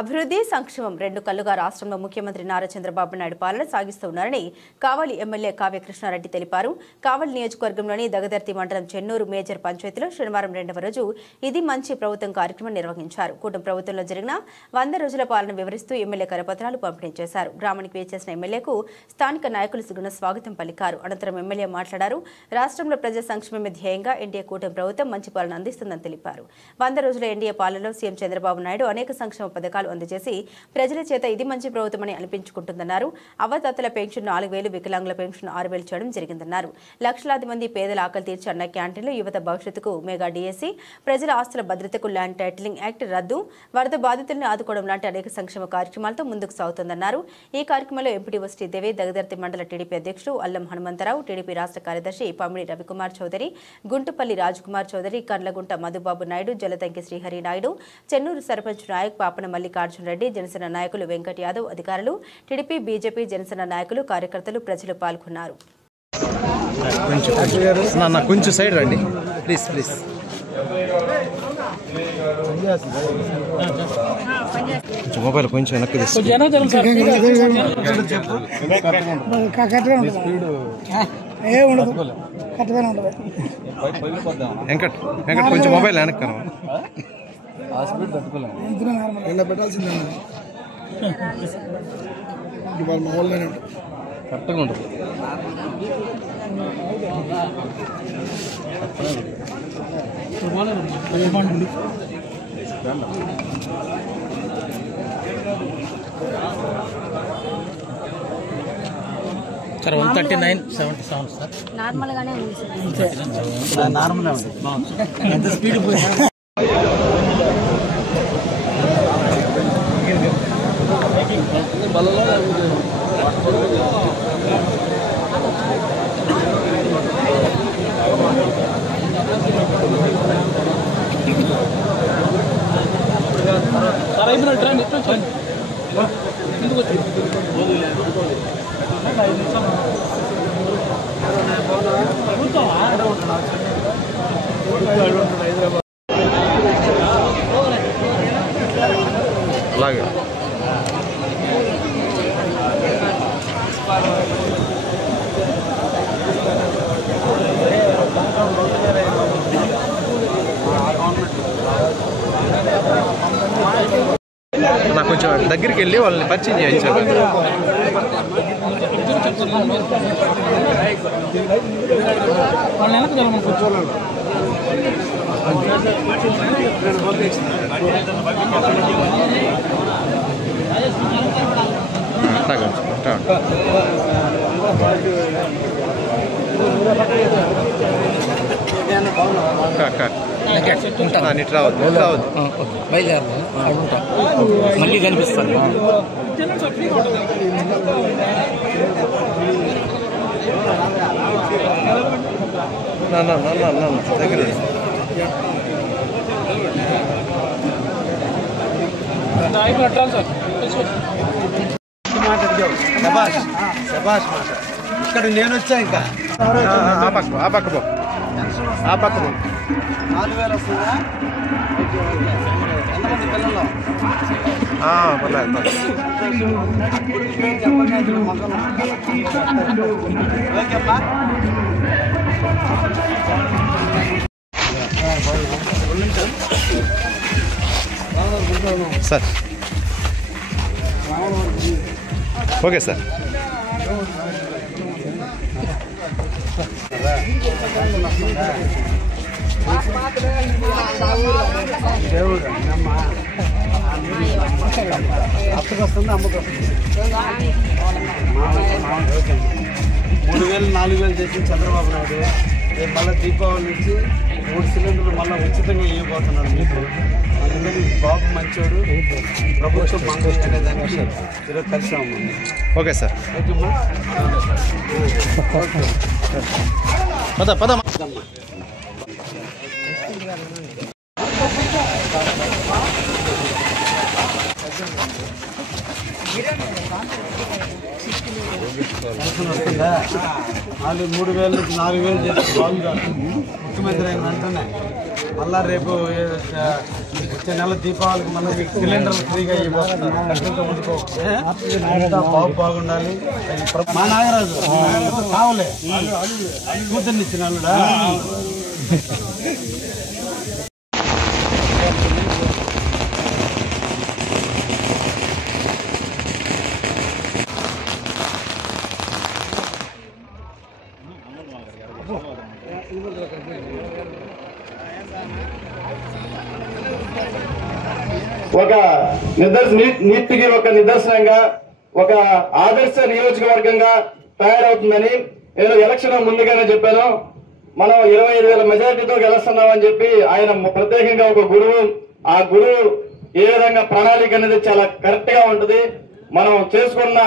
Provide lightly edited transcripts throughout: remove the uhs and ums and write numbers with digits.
అభివృద్ధి సంక్షేమం రెండు కళ్లుగా రాష్ట్రంలో ముఖ్యమంత్రి నారా చంద్రబాబు నాయుడు పాలన సాగిస్తున్నారని కావలి ఎమ్మెల్యే కావ్య కృష్ణారెడ్డి తెలిపారు. కావలి నియోజకవర్గంలోని దగదర్తి మండలం చెన్నూరు మేజర్ పంచాయతీలో శనివారం 2వ రోజు ఇది మంచి ప్రభుత్వం కార్యక్రమం నిర్వహించారు. కూటమి ప్రభుత్వంలో జరిగిన 100 రోజుల పాలన వివరిస్తూ ఎమ్మెల్యే కరపత్రాలు పంపిణీ చేశారు. గ్రామానికి వేచేసిన ఎమ్మెల్యేకు స్థానిక నాయకులు సుగుణ స్వాగతం పలికారు. అనంతరం ఎమ్మెల్యే మాట్లాడారు. రాష్ట్రంలో ప్రజా సంక్షేమమే ధ్యేయంగా ఎన్డీఏ కూటమి ప్రభుత్వం మంచి పాలన అందిస్తుందని తెలిపారు. 100 రోజుల ఎన్డీఏ పాలనలో సీఎం చంద్రబాబు నాయుడు అనేక సంక్షేమ పథకాలు అందజేసి ప్రజల చేత ఇది మంచి ప్రభుత్వమని అనిపించుకుంటుందన్నారు. అవ్వతాతల పెన్షన్ 4,000, వికలాంగుల పెన్షన్ 6,000 చేయడం జరిగిందన్నారు. లక్షలాది మంది పేదల ఆకలి తీర్చి అన్న క్యాంటీన్లు, యువత భవిష్యత్తుకు మెగా డిఎస్సీ, ప్రజల ఆస్తుల భద్రతకు ల్యాండ్ టైటిలింగ్ యాక్ట్ రద్దు, వరద బాధితులను ఆదుకోవడం లాంటి అనేక సంక్షేమ కార్యక్రమాలతో ముందుకు సాగుతుందన్నారు. ఈ కార్యక్రమంలో ఎంపీడీఓ శ్రీదేవి, దగదర్తి మండల టీడీపీ అధ్యక్షుడు అల్లం హనుమంతరావు, టీడీపీ రాష్ట్ర కార్యదర్శి పమిడి రవికుమార్ చౌదరి, గుంటుపల్లి రాజ్కుమార్ చౌదరి, కండ్లగుంట మధుబాబు నాయుడు, జలతంకి శ్రీహరి నాయుడు, చెన్నూరు సర్పంచ్ నాయక్ పాపన మల్లికార్జున రెడ్డి, జనసేన నాయకులు వెంకట్ యాదవ్, అధికారులు, టీడీపీ, బీజేపీ, జనసేన నాయకులు, కార్యకర్తలు, ప్రజలు పాల్గొన్నారు. కొంచెం సైడ్ రండి ప్లీజ్ ప్లీజ్. మొబైల్ కొంచెం వెనక్కి వెంకట్ వెంకట్ కొంచెం మొబైల్ వెనక్కి పెట్టాల్సిందే మామూలుగానే కరెక్ట్గా ఉంటుంది. సార్ 139.77 సార్ నార్మల్గానే ఉంది. నార్మల్గా ఉంది. ఎంత స్పీడ్ పోయి అలాగే నాకు కొంచెం దగ్గరికి వెళ్ళి వాళ్ళని పరిచయం చేయించాలి. ఇటు రావద్దు బయలుదేరు మళ్ళీ కనిపిస్తాను. దగ్గర ఇక్కడ నేను వచ్చా ఇంకా ఆ పక్క 4,000 వస్తుందా? ఎంతమంది పిల్లలు? ఓకేమ్మా. Sir okay sir. దేవుడు అప్పటికి వస్తుంది, అమ్మకి వస్తుంది. 3,000 4,000 చేసి చంద్రబాబు నాయుడు రేపు మళ్ళీ దీపావళి నుంచి 3 సిలిండర్లు మళ్ళీ ఉచితంగా ఇవ్వబోతున్నాడు మీకు. అందుకని బాబు మంచోడు, ప్రభుత్వం మంచి అనేదానికి ఈరోజు కలిసాము. Okay sir. ఓకేమ్మా. పద వస్తుందా? 3,000 నుంచి 4,000 చేసి బాగుంది. ముఖ్యమంత్రి అయిన వెంటనే మళ్ళా రేపు వచ్చే నెల దీపావళికి మనం మీకు సిలిండర్లు ఫ్రీగా ఇవ్వబోతున్నారు. కట్టెలతో వండుకోకపోతే అంతా బాగుండాలి. మా నాగరాజు కావలే కూతుర్ని ఇచ్చిన అల్లుడా. ఒక నీతికి ఒక నిదర్శనంగా ఒక ఆదర్శ నియోజకవర్గంగా తయారవుతుందని నేను ఎలక్షన్ ముందుగానే చెప్పాను. మనం 25,000 మెజారిటీతో గెలుస్తున్నామని చెప్పి ఆయన ప్రత్యేకంగా ఒక గురువు, ఆ గురువు ఏ విధంగా ప్రణాళిక అనేది చాలా కరెక్ట్ గా ఉంటుంది. మనం చేసుకున్న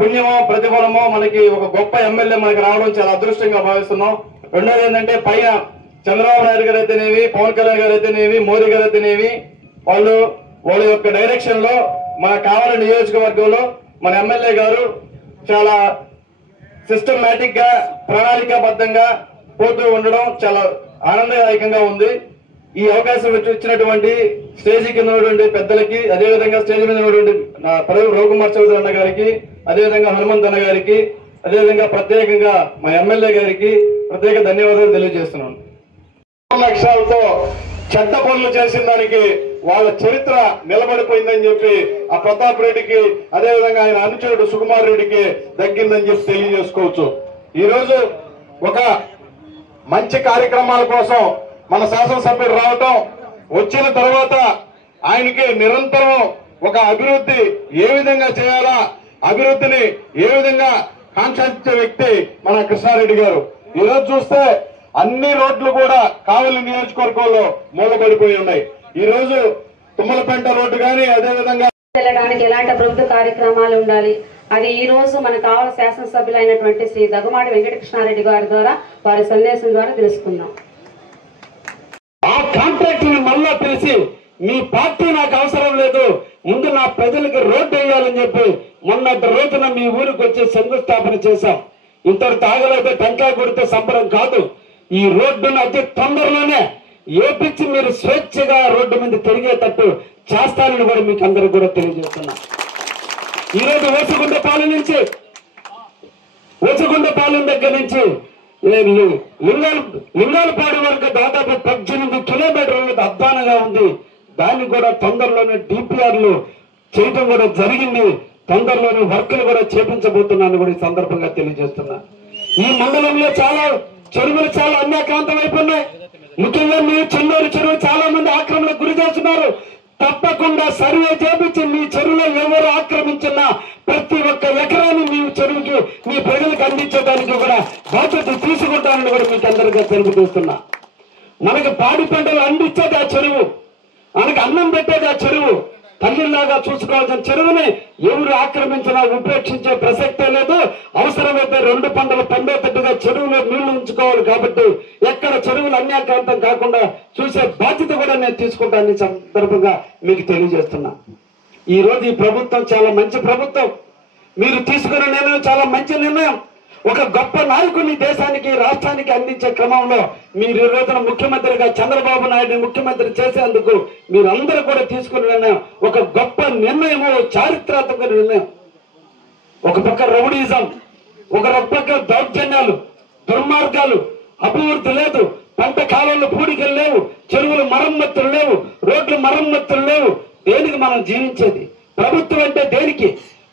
పుణ్యమో ప్రతిఫలమో మనకి ఒక గొప్ప ఎమ్మెల్యే మనకి రావడం చాలా అదృష్టంగా భావిస్తున్నాం. రెండోది ఏంటంటే పైన చంద్రబాబు నాయుడు గారు అయితేనేవి, పవన్ కళ్యాణ్ గారు అయితేనేవి, మోదీ గారు అయితేనేవి వాళ్ళ యొక్క డైరెక్షన్ లో మన కావలి నియోజకవర్గంలో మన ఎమ్మెల్యే గారు చాలా సిస్టమేటిక్ గా ప్రణాళికాబద్ధంగా పోతూ ఉండడం చాలా ఆనందదాయకంగా ఉంది. ఈ అవకాశం ఇచ్చినటువంటి స్టేజీ కింద ఉన్నటువంటి పెద్దలకి, అదేవిధంగా స్టేజ్ మీద ఉన్నటువంటి రఘుకుమార్ చౌదరి అన్న గారికి, అదేవిధంగా హనుమంత్ అన్న గారికి, అదేవిధంగా ప్రత్యేకంగా మా ఎమ్మెల్యే గారికి ప్రత్యేక ధన్యవాదాలు తెలియజేస్తున్నాను. లక్ష్యాలతో చెడ్డ పనులు చేసిన దానికి వాళ్ళ చరిత్ర నిలబడిపోయిందని చెప్పి ఆ ప్రతాప్ రెడ్డికి, అదేవిధంగా ఆయన అనుచరుడు సుకుమార్ రెడ్డికి దక్కిందని చెప్పి తెలియజేసుకోవచ్చు. ఈ రోజు ఒక మంచి కార్యక్రమాల కోసం మన శాసనసభ్యుడు రావటం, వచ్చిన తర్వాత ఆయనకి నిరంతరం ఒక అభివృద్ధి ఏ విధంగా చేయాలా, అభివృద్ధిని ఏ విధంగా కాంక్షించే వ్యక్తి మన కృష్ణారెడ్డి గారు. ఈరోజు చూస్తే అన్ని రోడ్లు కూడా కావలి నియోజకవర్గంలో మూలపడిపోయి ఉన్నాయి. ఈ రోజు తుమ్మలపేంట రోడ్డు కానీ, అదేవిధంగా వెళ్ళడానికి ఎలాంటి ప్రభుత్వ కార్యక్రమాలు ఉండాలి, అది ఈ రోజు మన కావలి శాసనసభ్యులైనటువంటి శ్రీ దగ్గుమాటి వెంకటకృష్ణారెడ్డి గారి ద్వారా వారి సందేశం ద్వారా తెలుసుకుందాం. ఆ కాంట్రాక్ట్ ని మళ్ళా పిలిచి మీ పార్టీ నాకు అవసరం లేదు, ముందు నా ప్రజలకు రోడ్డు వేయాలని చెప్పి మొన్నటి రోజున మీ ఊరికి వచ్చి శంకుస్థాపన చేశాం. ఇంతటి తాగలైతే టెంకాయ కొడితే సంబరం కాదు. ఈ రోడ్డును అతి తొందరలోనే ఏపిచ్చి మీరు స్వేచ్ఛగా రోడ్డు మీద తిరిగేటట్టు చేస్తానని కూడా మీకు అందరికి కూడా తెలియజేస్తున్నా. ఈరోజు ఓచగుండపాలెం దగ్గర నుంచి లింగాలపాడు వరకు దాదాపు 18 కిలోమీటర్ల అధ్వానంగా ఉంది. దాన్ని కూడా తొందరలోనే డిపిఆర్లు చేయటం కూడా జరిగింది. తొందరలోనే వర్కులు కూడా చేపించబోతున్నాను కూడా ఈ సందర్భంగా తెలియజేస్తున్నా. ఈ మండలంలో చాలా చెరువులు చాలా అన్యాక్రాంతం అయిపోయినాయి. ముఖ్యంగా మీరు చెన్నూరు చెరువు చాలా మంది ఆక్రమణకు గురి చేస్తున్నారు. తప్పకుండా సర్వే చేపించి మీ చెరువులో ఎవరు ఆక్రమించినా ప్రతి ఒక్క ఎకరాన్ని మీ చెరువుకి మీ ప్రజలకు అందించడానికి కూడా బాధ్యత తీసుకుంటానని కూడా మీకు అందరికీ తెలుపుతున్నా. మనకి పాడి పంటలు అందించేది ఆ చెరువు, మనకి అన్నం పెట్టేది ఆ చెరువు. తల్లిలాగా చూసుకోవాల్సిన చెరువుని ఎవరు ఆక్రమించినా ఉపేక్షించే ప్రసక్తే లేదు. అవసరమైతే 2 పంటలు పండేటట్టుగా చెరువులో నీళ్లు ఉంచుకోవాలి. కాబట్టి ఎక్కడ చెరువులు అన్యాక్రాంతం కాకుండా చూసే బాధ్యత కూడా నేను తీసుకుంటానని సందర్భంగా మీకు తెలియజేస్తున్నా. ఈ రోజు ఈ ప్రభుత్వం చాలా మంచి ప్రభుత్వం. మీరు తీసుకున్న నిర్ణయం చాలా మంచి నిర్ణయం. ఒక గొప్ప నాయకుడిని దేశానికి, రాష్ట్రానికి అందించే క్రమంలో మీరు ఈ రోజున ముఖ్యమంత్రిగా చంద్రబాబు నాయుడిని ముఖ్యమంత్రి చేసేందుకు మీరందరూ కూడా తీసుకున్న నిర్ణయం ఒక గొప్ప నిర్ణయము, చారిత్రాత్మక నిర్ణయం. ఒక పక్క రౌడీజం, ఒక పక్క దౌర్జన్యాలు, దుర్మార్గాలు, అభివృద్ధి లేదు, పంట కాలంలో పూడికలు లేవు, చెరువులు మరమ్మతులు లేవు, రోడ్లు మరమ్మతులు లేవు. దేనికి మనం జీవించేది? ప్రభుత్వం అంటే దేనికి?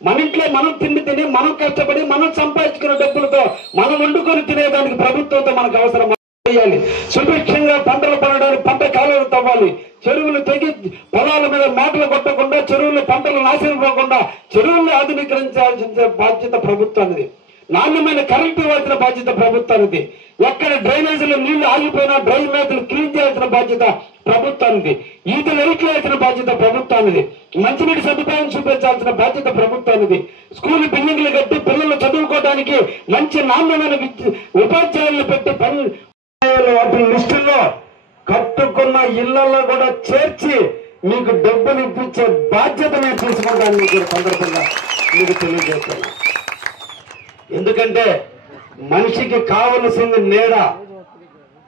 మన ఇంట్లో మనం తిని మనం కష్టపడి మనం సంపాదించుకున్న డబ్బులతో మనం వండుకొని తినేదానికి ప్రభుత్వంతో మనకు అవసరం చేయాలి. సుభిక్షంగా పంటలు పండడానికి పంట కాలువలు తవ్వాలి, చెరువులు తెగి పొలాల మీద మాటలు కొట్టకుండా, చెరువులు పంటలు నాశనం పోకుండా చెరువుల్ని ఆధునీకరించాల్సిన బాధ్యత ప్రభుత్వానికి. నాణ్యమైన కరెంటు ఇవ్వాల్సిన బాధ్యత ప్రభుత్వానికి. ఎక్కడ డ్రైనేజీలో నీళ్లు ఆగిపోయినా డ్రైనేజీలు క్లీన్ చేయాల్సిన బాధ్యత ప్రభుత్వానికి. ఈతలు ఎరికేయాల్సిన బాధ్యత ప్రభుత్వానికి. మంచినీటి సదుపాయం చూపించాల్సిన బాధ్యత ప్రభుత్వానికి. స్కూల్ బిల్డింగ్లు కట్టి పిల్లలు చదువుకోవడానికి మంచి నాణ్యమైన ఉపాధ్యాయులు పెట్టి వాటి లిస్టుల్లో కట్టుకున్న ఇళ్లలో కూడా చేర్చి మీకు డబ్బులు ఇప్పించే బాధ్యత నేను తీసుకుంటాను మీకు సందర్భంగా మీకు తెలియజేస్తాను. ఎందుకంటే మనిషికి కావలసింది నీడ,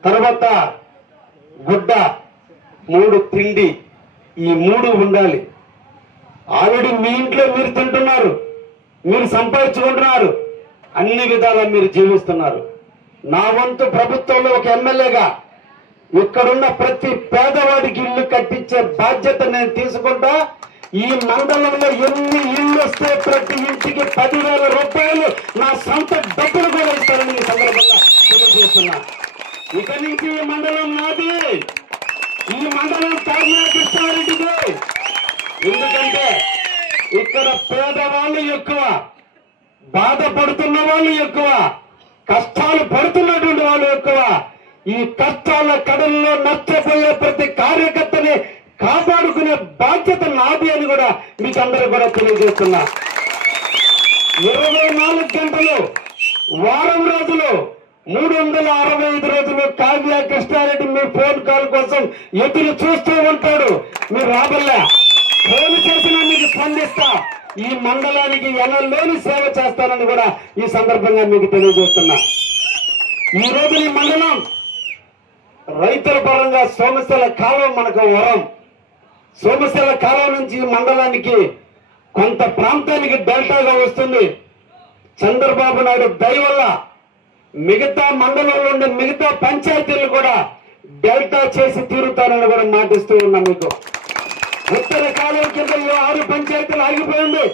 తర్వాత గుడ్డ, 3 తిండి, ఈ మూడు ఉండాలి. ఆల్రెడీ మీ ఇంట్లో మీరు తింటున్నారు, మీరు సంపాదించుకుంటున్నారు, అన్ని విధాలా మీరు జీవిస్తున్నారు. నా వంతు ప్రభుత్వంలో ఒక ఎమ్మెల్యేగా ఇక్కడున్న ప్రతి పేదవాడికి ఇల్లు కట్టించే బాధ్యత నేను తీసుకుంటా. ఈ మండలంలో ఎన్ని ఇల్లు వస్తే ప్రతి ఇంటికి 10,000 రూపాయలు నా సొంత డబ్బులు కూడా ఇస్తారని ఈ సందర్భంగా తెలియజేస్తున్నా. ఇక నుంచి ఈ మండలం నాది, ఈ మండలం కావ్య కృష్ణారెడ్డిది. ఎందుకంటే ఇక్కడ పేదవాళ్ళు ఎక్కువ, బాధపడుతున్న వాళ్ళు ఎక్కువ, కష్టాలు పడుతున్నటువంటి వాళ్ళు ఎక్కువ. ఈ కష్టాల కడల్లో నష్టపోయే ప్రతి కార్యకర్తని కాపాడుకునే బాధ్యత నాది అని కూడా మీకు అందరూ కూడా తెలియజేస్తున్నా. 24 గంటలు, వారం రోజులు, 365 రోజులు కావ్య కృష్ణారెడ్డి మీ ఫోన్ కాల్ కోసం ఎదురు చూస్తూ ఉంటాడు. మీరు రాబల్లా ఫోన్ చేసినా మీకు స్పందిస్తా. ఈ మండలానికి ఎనలేని సేవ చేస్తానని కూడా ఈ సందర్భంగా మీకు తెలియజేస్తున్నా. ఈ రోజు ఈ మండలం రైతుల పరంగా సోమశిల కాలువ మనకు వరం. సోమశిల కాలువ నుంచి ఈ మండలానికి కొంత ప్రాంతానికి డెల్టాగా వస్తుంది. చంద్రబాబు నాయుడు దయ వల్ల మిగతా మండలంలో ఉండే మిగతా పంచాయతీలు కూడా డెల్టా చేసి తీరుతానని కూడా మాటిస్తూ ఉన్నాం మీకు. ఉత్తర కాలువ కింద 6 పంచాయతీలు ఆగిపోయింది.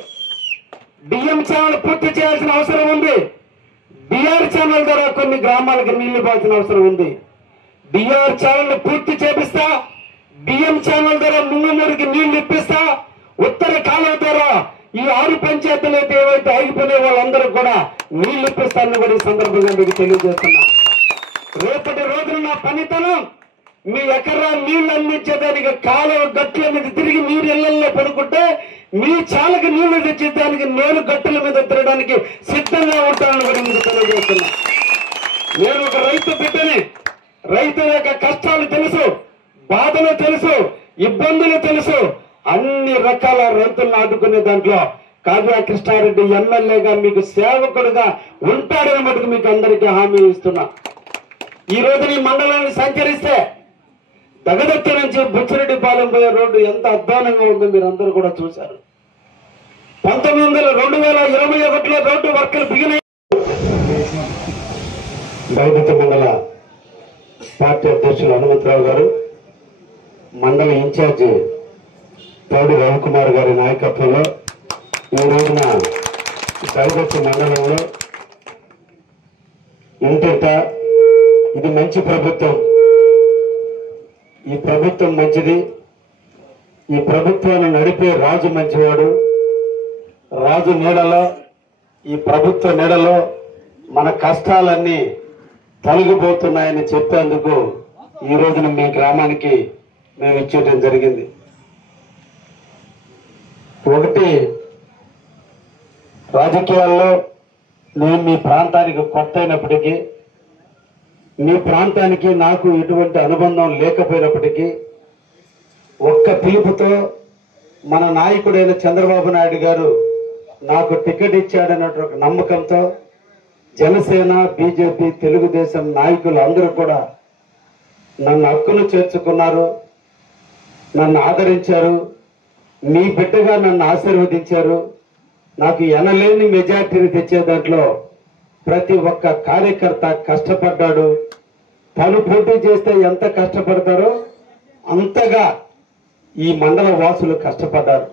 డిఎం ఛానల్ పూర్తి చేయాల్సిన అవసరం ఉంది. డిఆర్ ఛానల్ ద్వారా కొన్ని గ్రామాలకు నీళ్లు పోవాల్సిన అవసరం ఉంది. డిఆర్ ఛానల్ పూర్తి చేపిస్తా, డిఎం ఛానల్ ద్వారా ముంగమూరికి నీళ్లు ఇప్పిస్తా. ఉత్తర కాలువ ద్వారా ఈ 6 పంచాయతీలు అయితే ఏవైతే ఆగిపోయిన వాళ్ళందరూ కూడా నీళ్లు ఇప్పిస్తానని కూడా ఈ సందర్భంగా మీకు తెలియజేస్తున్నా. రేపటి రోజున నా పనితనం మీ ఎకరా నీళ్లు అందించేదానికి కాలువ గట్ల మీద తిరిగి మీరు ఇళ్లలో పడుకుంటే మీ చాలకి నీళ్లు తెచ్చేదానికి నేను గట్టుల మీద తిరగడానికి సిద్ధంగా ఉంటానని కూడా మీకు తెలియజేస్తున్నా. నేను ఒక రైతు బిడ్డని. రైతుల యొక్క కష్టాలు తెలుసు, బాధలు తెలుసు, ఇబ్బందులు తెలుసు. అన్ని రకాల రైతులను ఆదుకునే దాంట్లో కావ్య కృష్ణారెడ్డి ఎమ్మెల్యేగా మీకు సేవకుడుగా ఉంటాడని మటుకు మీకు అందరికీ హామీ ఇస్తున్నా. ఈ రోజు ఈ మండలాన్ని సంచరిస్తే దగదత్తి నుంచి బుచ్చిరెడ్డిపాలెం పోయే రోడ్డు ఎంత అధ్వానంగా ఉందో మీరందరూ కూడా చూశారు. 2021లో రోడ్డు వర్కులు బిగినాయి. దగదత్తి మండల పార్టీ అధ్యక్షులు హనుమంతరావు గారు, మండల ఇన్ఛార్జి తోడి రవికుమార్ గారి నాయకత్వంలో ఈ రోజున దగదత్తి మండలంలో ఇంటింట ఇది మంచి ప్రభుత్వం, ఈ ప్రభుత్వం మంచిది, ఈ ప్రభుత్వాన్ని నడిపే రాజు మంచివాడు, రాజు నీడలో, ఈ ప్రభుత్వ నీడలో మన కష్టాలన్నీ తొలగిపోతున్నాయని చెప్పేందుకు ఈ రోజున మీ గ్రామానికి మేము ఇచ్చేయడం జరిగింది. ఒకటి, రాజకీయాల్లో నేను మీ ప్రాంతానికి కొత్త అయినప్పటికీ, మీ ప్రాంతానికి నాకు ఎటువంటి అనుబంధం లేకపోయినప్పటికీ, ఒక్క పిలుపుతో మన నాయకుడైన చంద్రబాబు నాయుడు గారు నాకు టికెట్ ఇచ్చాడన్నటువంటి ఒక నమ్మకంతో జనసేన, బీజేపీ, తెలుగుదేశం నాయకులు అందరూ కూడా నన్ను హక్కును చేర్చుకున్నారు, నన్ను ఆదరించారు, మీ బిడ్డగా నన్ను ఆశీర్వదించారు. నాకు ఎనలేని మెజార్టీని తెచ్చే దాంట్లో ప్రతి ఒక్క కార్యకర్త కష్టపడ్డాడు. తను పోటీ చేస్తే ఎంత కష్టపడతారో అంతగా ఈ మండల వాసులు కష్టపడ్డారు.